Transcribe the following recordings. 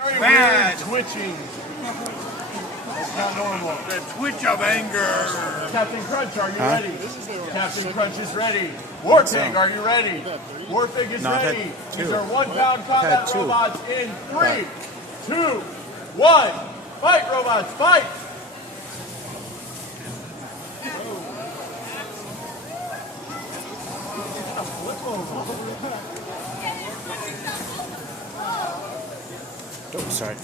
Bad twitching. That's not normal. The twitch of anger. Captain Crunch, are you ready? Captain Crunch is ready. Warpig, are you ready? Warpig is ready. These are 1 pound combat robots in 3, 2, 1. Fight, robots, fight! Oh, sorry.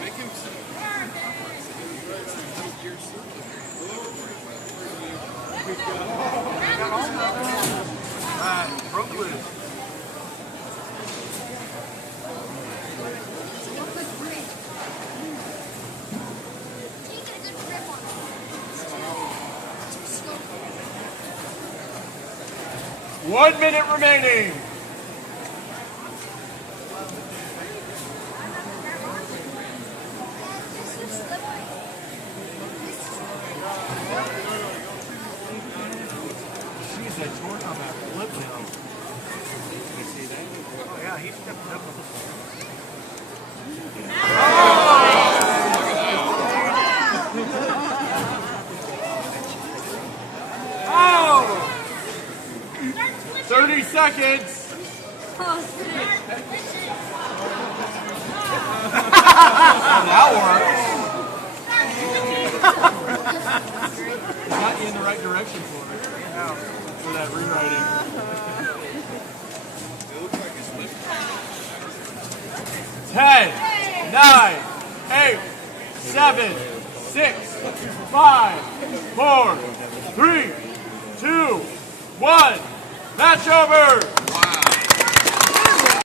Make him broke loose. One minute remaining. Jeez, that torque on that flip now. You see that? Oh yeah, he stepped up. Oh! 30 seconds. That works. It got you in the right direction for it. For that rewriting. 10, 9, 8, 7, 6, 5, 4, 3, 2, 1. Match over!